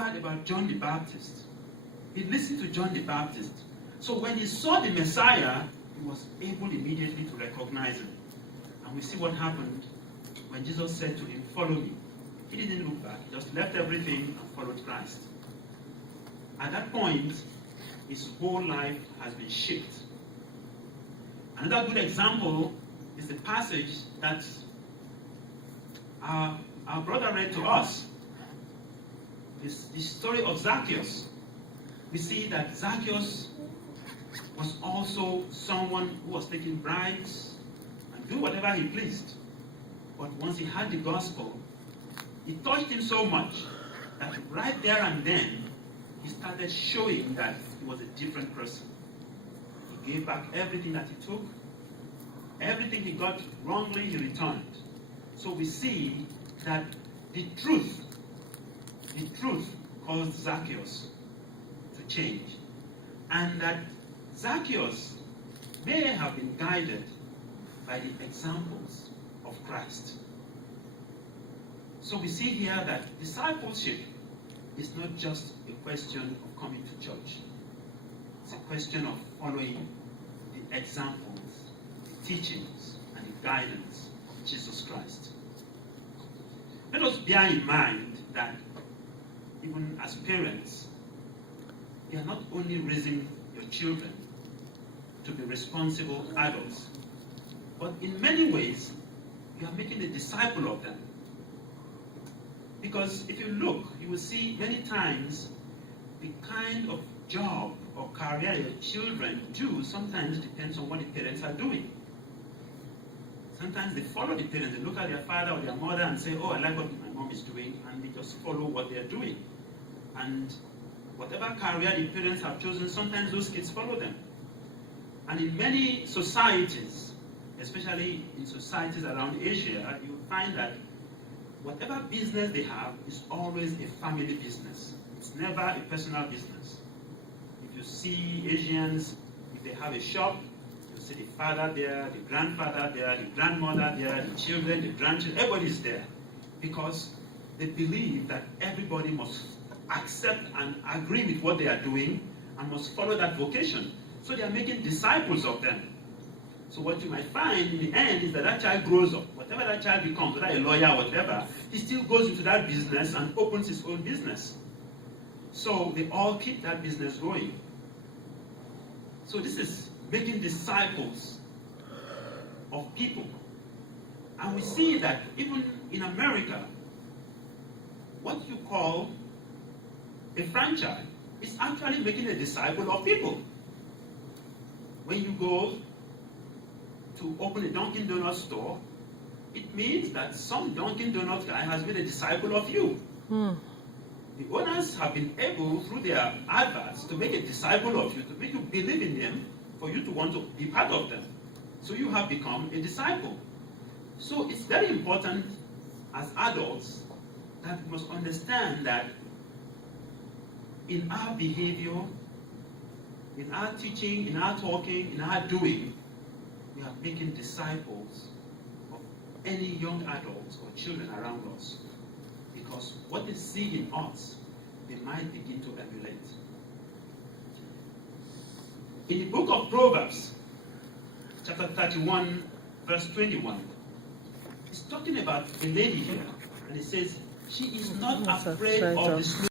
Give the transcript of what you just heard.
heard about John the Baptist. He listened to John the Baptist. So when he saw the Messiah, he was able immediately to recognize him. And we see what happened when Jesus said to him, "Follow me." He didn't look back. He just left everything and followed Christ. At that point, his whole life has been shaped. Another good example is the passage that our brother read to us. This the story of Zacchaeus. We see that Zacchaeus was also someone who was taking bribes and do whatever he pleased. But once he heard the gospel, it touched him so much that right there and then, he started showing that he was a different person. He gave back everything that he took. Everything he got wrongly, he returned. So we see that the truth caused Zacchaeus to change. And that Zacchaeus may have been guided by the examples of Christ. So we see here that discipleship is not just a question of coming to church. It's a question of following the examples, the teachings, and the guidance of Jesus Christ. Let us bear in mind that even as parents, you are not only raising your children to be responsible adults, but in many ways, you are making a disciple of them. Because if you look, you will see many times the kind of job or career your children do sometimes depends on what the parents are doing. Sometimes they follow the parents, they look at their father or their mother and say, "Oh, I like what my mom is doing," and they just follow what they're doing. And whatever career the parents have chosen, sometimes those kids follow them. And in many societies, especially in societies around Asia, you find that whatever business they have is always a family business. It's never a personal business. If you see Asians, if they have a shop, you see the father there, the grandfather there, the grandmother there, the children, the grandchildren, everybody is there. Because they believe that everybody must accept and agree with what they are doing and must follow that vocation. So they are making disciples of them. So what you might find in the end is that that child grows up. Whatever that child becomes, whether a lawyer or whatever, he still goes into that business and opens his own business. So they all keep that business going. So this is making disciples of people. And we see that even in America, what you call a franchise is actually making a disciple of people. When you go to open a Dunkin' Donuts store, it means that some Dunkin' Donuts guy has been a disciple of you. The owners have been able, through their adverts, to make a disciple of you, to make you believe in them, for you to want to be part of them. So you have become a disciple. So it's very important as adults that we must understand that in our behavior, in our teaching, in our talking, in our doing, we are making disciples of any young adults or children around us. Because what they see in us, they might begin to emulate. In the book of Proverbs, chapter 31, verse 21, it's talking about a lady here, and it says, "She is not afraid of the